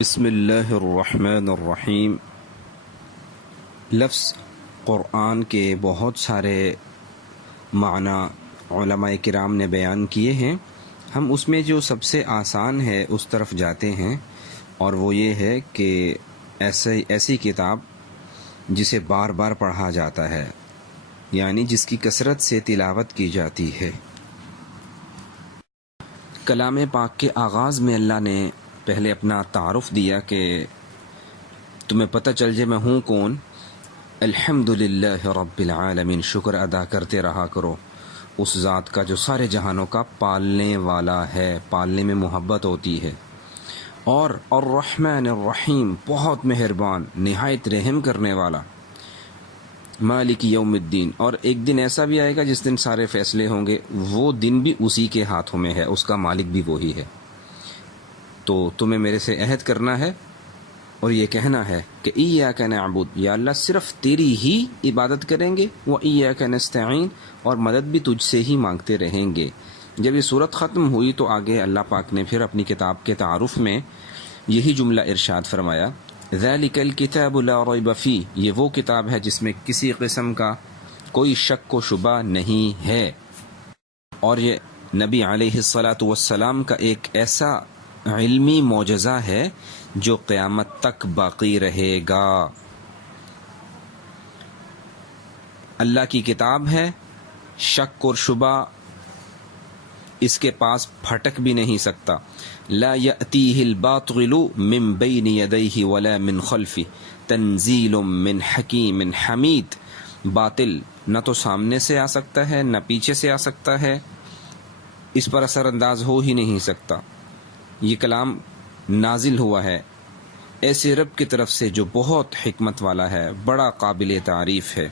بسم اللہ الرحمن الرحیم۔ لفظ قرآن کے بہت سارے معنی علماء کرام نے بیان کیے ہیں۔ ہم اس میں جو سب سے آسان ہے اس طرف جاتے ہیں، اور وہ یہ ہے کہ ایسی کتاب جسے بار بار پڑھا جاتا ہے، یعنی جس کی کثرت سے تلاوت کی جاتی ہے۔ کلام پاک کے آغاز میں اللہ نے پہلے اپنا تعارف دیا کہ تمہیں پتہ چل جائے میں ہوں کون۔ الحمدللہ رب العالمین، شکر ادا کرتے رہا کرو اس ذات کا جو سارے جہانوں کا پالنے والا ہے، پالنے میں محبت ہوتی ہے۔ اور الرحمن الرحیم، بہت مہربان، نہایت رحم کرنے والا۔ مالک یوم الدین، اور ایک دن ایسا بھی آئے گا جس دن سارے فیصلے ہوں گے، وہ دن بھی اسی کے ہاتھوں میں ہے، اس کا مالک بھی وہی ہے۔ تو تمہیں میرے سے عہد کرنا ہے اور یہ کہنا ہے کہ ایاک نعبد، یا اللہ صرف تیری ہی عبادت کریں گے، و ایاک نستعین، اور مدد بھی تجھ سے ہی مانگتے رہیں گے۔ جب یہ صورت ختم ہوئی تو آگے اللہ پاک نے پھر اپنی کتاب کے تعارف میں یہی جملہ ارشاد فرمایا، ذالک الکتاب لا ریب فیہ، یہ وہ کتاب ہے جس میں کسی قسم کا کوئی شک و شبہ نہیں ہے۔ اور یہ نبی علیہ الصلاۃ والسلام کا ایک ایسا علمی معجزہ ہے جو قیامت تک باقی رہے گا۔ اللہ کی کتاب ہے، شک اور شبہ اس کے پاس پھٹک بھی نہیں سکتا۔ لا یأتیہ الباطل من بین یدیہ ولا من خلفہ تنزیل من حکیم حمید، باطل نہ تو سامنے سے آ سکتا ہے نہ پیچھے سے آ سکتا ہے، اس پر اثر انداز ہو ہی نہیں سکتا۔ یہ کلام نازل ہوا ہے ایسے رب کی طرف سے جو بہت حکمت والا ہے، بڑا قابل تعریف ہے۔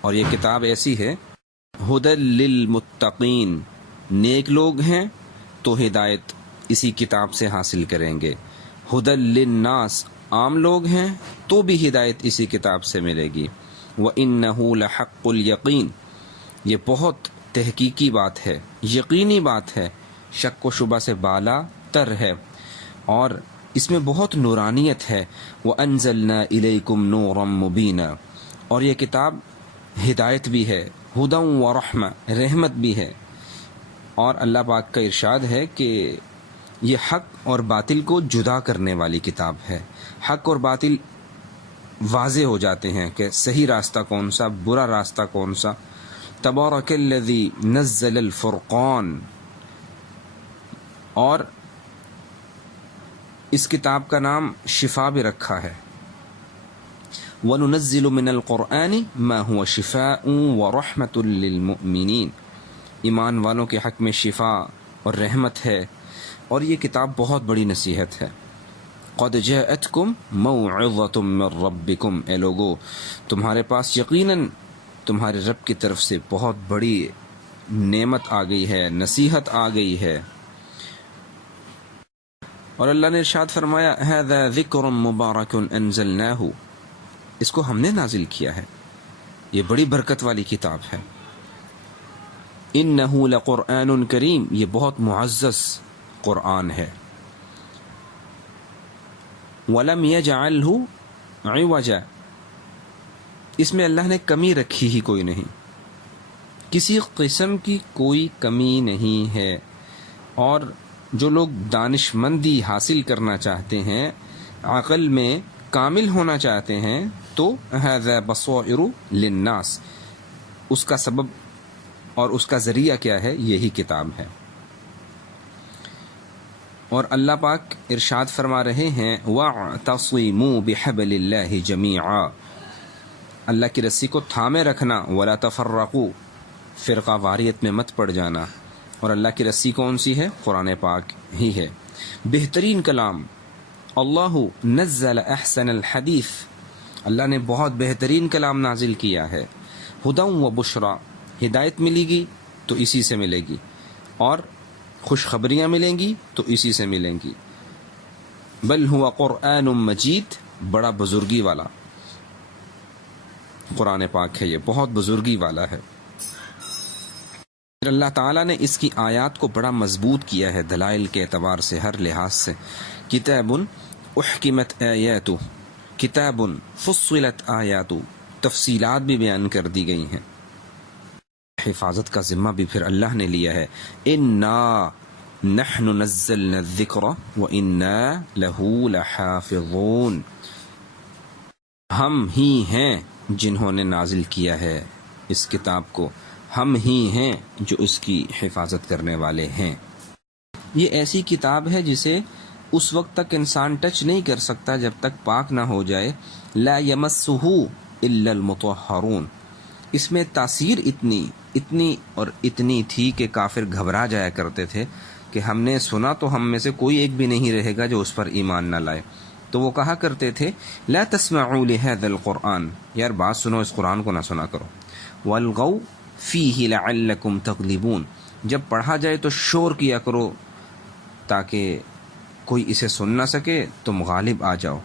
اور یہ کتاب ایسی ہے، ہدی للمتقین، نیک لوگ ہیں تو ہدایت اسی کتاب سے حاصل کریں گے۔ ہدی للناس، عام لوگ ہیں تو بھی ہدایت اسی کتاب سے ملے گی۔ وَإِنَّهُ لَحَقُّ الْيَقِينِ، یہ بہت تحقیقی بات ہے، یقینی بات ہے، شک و شبہ سے بالا تر ہے، اور اس میں بہت نورانیت ہے۔ وَأَنزَلْنَا إِلَيْكُمْ نُورًا مُبِينًا، اور یہ کتاب ہدایت بھی ہے، ہدی ورحمہ، رحمت بھی ہے۔ اور اللہ پاک کا ارشاد ہے کہ یہ حق اور باطل کو جدا کرنے والی کتاب ہے۔ حق اور باطل واضح ہو جاتے ہیں کہ صحیح راستہ کون سا، برا راستہ کون سا۔ تبارک الذی نزل الفرقان، اور اس کتاب کا نام شفا بھی رکھا ہے۔ وَنُنَزِّلُ مِنَ الْقُرْآنِ مَا هُوَ شِفَاءٌ وَرَحْمَةٌ لِّلْمُؤْمِنِينَ، ایمان والوں کے حق میں شفا اور رحمت ہے، اور یہ کتاب بہت بڑی نصیحت ہے۔ قَدْ جَاءَتْكُمْ مَوْعِظَةٌ مِّن رَّبِّكُمْ، اے لوگو تمہارے پاس یقیناً تمہارے رب کی طرف سے بہت بڑی نعمت آ گئی ہے، نصیحت آ گئی ہے۔ اور اللہ نے ارشاد فرمایا، هَذَا ذِكْرٌ مُبَارَكٌ أَنزَلْنَاهُ، اس کو ہم نے نازل کیا ہے، یہ بڑی برکت والی کتاب ہے۔ إِنَّهُ لَقُرْآنٌ کریم، یہ بہت معزز قرآن ہے۔ وَلَمْ يَجْعَلْهُ عِوَجًا، اس میں اللہ نے کمی رکھی ہی کوئی نہیں، کسی قسم کی کوئی کمی نہیں ہے۔ اور جو لوگ دانش مندی حاصل کرنا چاہتے ہیں، عقل میں کامل ہونا چاہتے ہیں، تو هذا بصائر للناس، اس کا سبب اور اس کا ذریعہ کیا ہے؟ یہی کتاب ہے۔ اور اللہ پاک ارشاد فرما رہے ہیں، وَاعْتَصِمُوا بِحَبْلِ اللَّهِ جَمِيعًا، اللہ کی رسی کو تھامے رکھنا، وَلَا تَفَرَّقُوا، فرقہ واریت میں مت پڑ جانا۔ اور اللہ کی رسی کون سی ہے؟ قرآن پاک ہی ہے۔ بہترین کلام، اللہ نزل احسن الحدیث، اللہ نے بہت بہترین کلام نازل کیا ہے۔ ہدی و بشریٰ، ہدایت ملے گی تو اسی سے ملے گی، اور خوشخبریاں ملیں گی تو اسی سے ملیں گی۔ بل ہوا قرآن مجید، بڑا بزرگی والا قرآن پاک ہے، یہ بہت بزرگی والا ہے۔ اللہ تعالیٰ نے اس کی آیات کو بڑا مضبوط کیا ہے دلائل کے اعتبار سے، ہر لحاظ سے۔ کتاب احکمت آیاتہ کتاب فصلت آیاتہ، تفصیلات بھی بیان کر دی گئی ہیں۔ حفاظت کا ذمہ بھی پھر اللہ نے لیا ہے، انا نحن نزلنا الذکر وانا لہ لحافظون، ہم ہی ہیں جنہوں نے نازل کیا ہے اس کتاب کو، ہم ہی ہیں جو اس کی حفاظت کرنے والے ہیں۔ یہ ایسی کتاب ہے جسے اس وقت تک انسان ٹچ نہیں کر سکتا جب تک پاک نہ ہو جائے، لا یمسہ الا المطہرون۔ اس میں تاثیر اتنی اور اتنی تھی کہ کافر گھبرا جایا کرتے تھے کہ ہم نے سنا تو ہم میں سے کوئی ایک بھی نہیں رہے گا جو اس پر ایمان نہ لائے۔ تو وہ کہا کرتے تھے لا تسمعوا لهذا القرآن، یار بات سنو، اس قرآن کو نہ سنا کرو، والغوا فیہ لعلکم تغلبون، جب پڑھا جائے تو شور کیا کرو تاکہ کوئی اسے سن نہ سکے، تم غالب آ جاؤ۔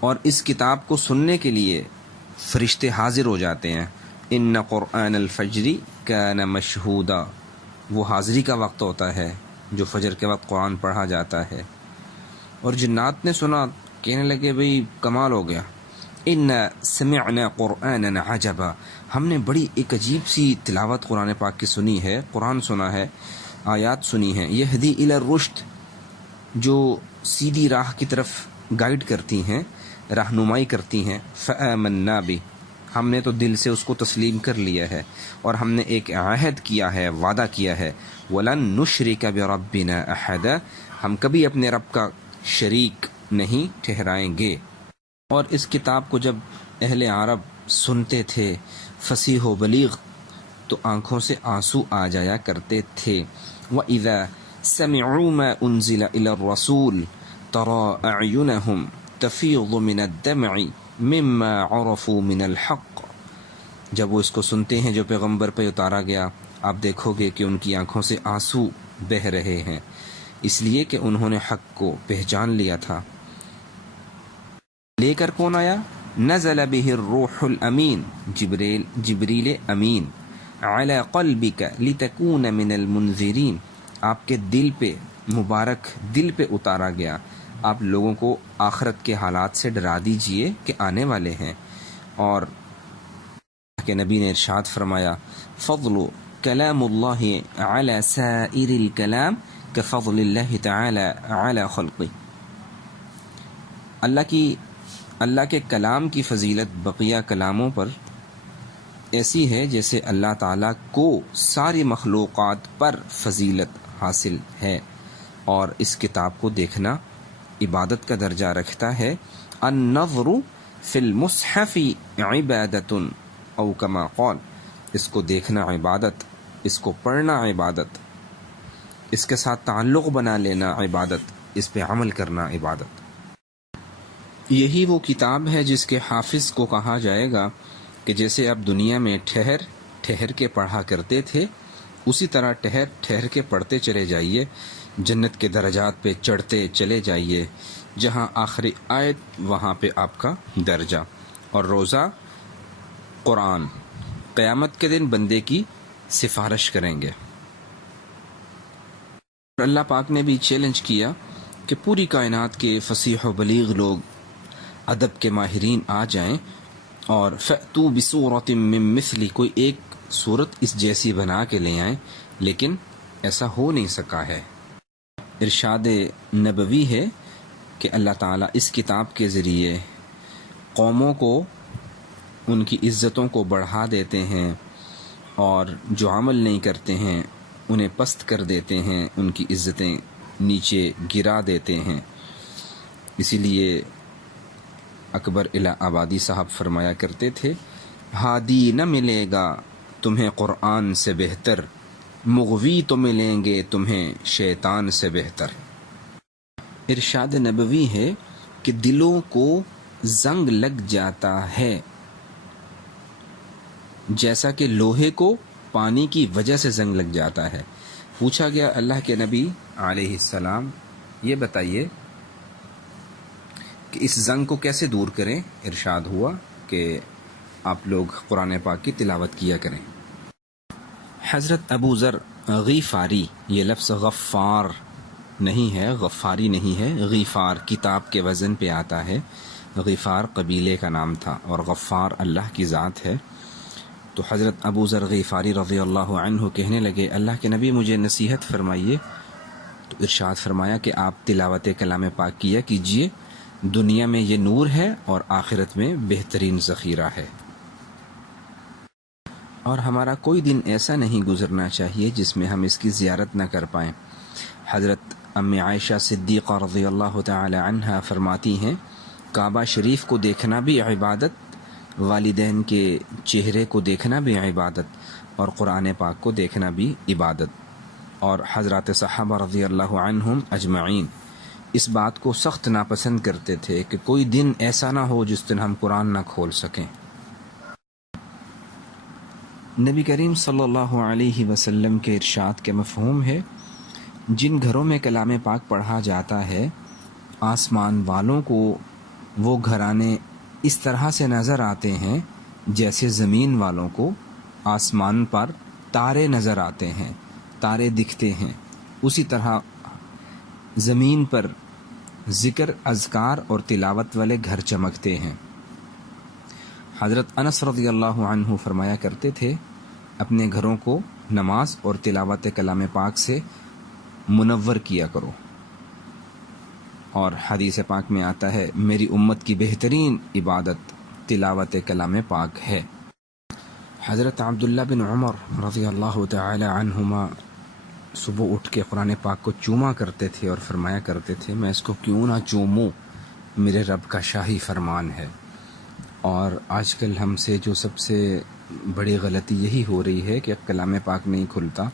اور اس کتاب کو سننے کے لیے فرشتے حاضر ہو جاتے ہیں، ان قرآن الفجر کان مشہودا، وہ حاضری کا وقت ہوتا ہے جو فجر کے وقت قرآن پڑھا جاتا ہے۔ اور جنات نے سنا، کہنے لگے بھئی کمال ہو گیا، ان سمعنا قرآنا عجبا، ہم نے بڑی ایک عجیب سی تلاوت قرآن پاک کی سنی ہے، قرآن سنا ہے، آیات سنی ہیں، یہدی الی الرشد، جو سیدھی راہ کی طرف گائیڈ کرتی ہیں، رہنمائی کرتی ہیں، فآمنا بہ، ہم نے تو دل سے اس کو تسلیم کر لیا ہے، اور ہم نے ایک عہد کیا ہے، وعدہ کیا ہے، ولن نشرک بربنا احدا، ہم کبھی اپنے رب کا شریک نہیں ٹھہرائیں گے۔ اور اس کتاب کو جب اہل عرب سنتے تھے فصیح و بلیغ تو آنکھوں سے آنسو آ جایا کرتے تھے۔ وَإِذَا سَمِعُوا مَا أُنزِلَ إِلَى الرَّسُولِ تَرَى أَعْيُنَهُمْ تَفِيضُ مِنَ الدَّمْعِ مِمَّا عَرَفُوا مِنَ الْحَقِّ، جب وہ اس کو سنتے ہیں جو پیغمبر پہ اتارا گیا، آپ دیکھو گے کہ ان کی آنکھوں سے آنسو بہہ رہے ہیں، اس لیے کہ انہوں نے حق کو پہچان لیا تھا۔ لے کر کون آیا؟ نزل به الروح الامین، جبریل امین، علی قلبک لتکون من المنذرین، آپ کے دل پہ، مبارک دل پہ اتارا گیا، آپ لوگوں کو آخرت کے حالات سے ڈرا دیجئے کہ آنے والے ہیں۔ اور کہ نبی نے ارشاد فرمایا فضل کلام اللہ علی سائر الکلام کفضل اللہ تعالی علی خلقہ، اللہ کے کلام کی فضیلت بقیہ کلاموں پر ایسی ہے جیسے اللہ تعالیٰ کو ساری مخلوقات پر فضیلت حاصل ہے۔ اور اس کتاب کو دیکھنا عبادت کا درجہ رکھتا ہے۔ النظر فی المصحف عبادت او کما قال، اس کو دیکھنا عبادت، اس کو پڑھنا عبادت، اس کے ساتھ تعلق بنا لینا عبادت، اس پہ عمل کرنا عبادت۔ یہی وہ کتاب ہے جس کے حافظ کو کہا جائے گا کہ جیسے اب دنیا میں ٹھہر کے پڑھا کرتے تھے، اسی طرح ٹھہر کے پڑھتے چلے جائیے، جنت کے درجات پہ چڑھتے چلے جائیے، جہاں آخری آیت وہاں پہ آپ کا درجہ۔ اور روزہ قرآن قیامت کے دن بندے کی سفارش کریں گے۔ اللہ پاک نے بھی چیلنج کیا کہ پوری کائنات کے فصیح و بلیغ لوگ، ادب کے ماہرین آ جائیں اور فَأْتُوا بِسُورَةٍ مِّن مِّثْلِ، کوئی ایک صورت اس جیسی بنا کے لے آئیں، لیکن ایسا ہو نہیں سکا ہے۔ ارشاد نبوی ہے کہ اللہ تعالیٰ اس کتاب کے ذریعے قوموں کو ان کی عزتوں کو بڑھا دیتے ہیں، اور جو عمل نہیں کرتے ہیں انہیں پست کر دیتے ہیں، ان کی عزتیں نیچے گرا دیتے ہیں۔ اسی لیے اکبر الہ آبادی صاحب فرمایا کرتے تھے، ہادی نہ ملے گا تمہیں قرآن سے بہتر، مغوی تو ملیں گے تمہیں شیطان سے بہتر۔ ارشاد نبوی ہے کہ دلوں کو زنگ لگ جاتا ہے جیسا کہ لوہے کو پانی کی وجہ سے زنگ لگ جاتا ہے۔ پوچھا گیا اللہ کے نبی علیہ السلام یہ بتائیے کہ اس زنگ کو کیسے دور کریں؟ ارشاد ہوا کہ آپ لوگ قرآن پاک کی تلاوت کیا کریں۔ حضرت ابو ذر غیفاری، یہ لفظ غفار نہیں ہے، غفاری نہیں ہے، غفار کتاب کے وزن پہ آتا ہے۔ غفار قبیلے کا نام تھا اور غفار اللہ کی ذات ہے۔ تو حضرت ابو ذر غفاری رضی اللہ عنہ کہنے لگے اللہ کے نبی مجھے نصیحت فرمائیے، تو ارشاد فرمایا کہ آپ تلاوت کلام پاک کیا کیجئے، دنیا میں یہ نور ہے اور آخرت میں بہترین ذخیرہ ہے۔ اور ہمارا کوئی دن ایسا نہیں گزرنا چاہیے جس میں ہم اس کی زیارت نہ کر پائیں۔ حضرت ام عائشہ صدیقہ رضی اللہ تعالی عنہا فرماتی ہیں کعبہ شریف کو دیکھنا بھی عبادت، والدین کے چہرے کو دیکھنا بھی عبادت، اور قرآن پاک کو دیکھنا بھی عبادت۔ اور حضرات صحابہ رضی اللہ عنہم اجمعین اس بات کو سخت ناپسند کرتے تھے کہ کوئی دن ایسا نہ ہو جس دن ہم قرآن نہ کھول سکیں۔ نبی کریم صلی اللہ علیہ وسلم کے ارشاد کے مفہوم ہے جن گھروں میں کلام پاک پڑھا جاتا ہے آسمان والوں کو وہ گھرانے اس طرح سے نظر آتے ہیں جیسے زمین والوں کو آسمان پر تارے نظر آتے ہیں، تارے دکھتے ہیں، اسی طرح زمین پر ذکر، اذکار اور تلاوت والے گھر چمکتے ہیں۔ حضرت انس رضی اللہ عنہ فرمایا کرتے تھے اپنے گھروں کو نماز اور تلاوت کلام پاک سے منور کیا کرو، اور حدیث پاک میں آتا ہے میری امت کی بہترین عبادت تلاوت کلام پاک ہے۔ حضرت عبداللہ بن عمر رضی اللہ تعالی عنہما صبح اٹھ کے قرآن پاک کو چوما کرتے تھے اور فرمایا کرتے تھے میں اس کو کیوں نہ چوموں، میرے رب کا شاہی فرمان ہے۔ اور آج کل ہم سے جو سب سے بڑی غلطی یہی ہو رہی ہے کہ کلام پاک نہیں کھلتا،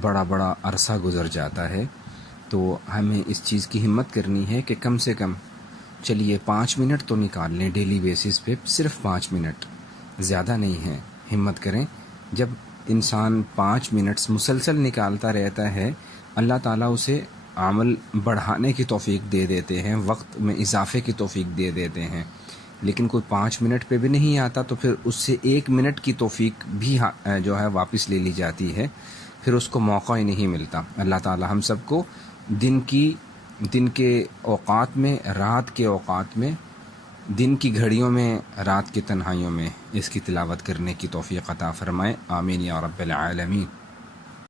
بڑا بڑا عرصہ گزر جاتا ہے۔ تو ہمیں اس چیز کی ہمت کرنی ہے کہ کم سے کم چلیے 5 منٹ تو نکال لیں ڈیلی بیسس پہ، صرف 5 منٹ، زیادہ نہیں ہے۔ ہمت کریں، جب انسان 5 منٹ مسلسل نکالتا رہتا ہے اللہ تعالیٰ اسے عمل بڑھانے کی توفیق دے دیتے ہیں، وقت میں اضافے کی توفیق دے دیتے ہیں۔ لیکن کوئی 5 منٹ پہ بھی نہیں آتا تو پھر اس سے 1 منٹ کی توفیق بھی جو ہے واپس لے لی جاتی ہے، پھر اس کو موقع ہی نہیں ملتا۔ اللہ تعالیٰ ہم سب کو دن کے اوقات میں، رات کے اوقات میں، دن کی گھڑیوں میں، رات کی تنہائیوں میں اس کی تلاوت کرنے کی توفیق عطا فرمائے، آمین یا رب العالمین۔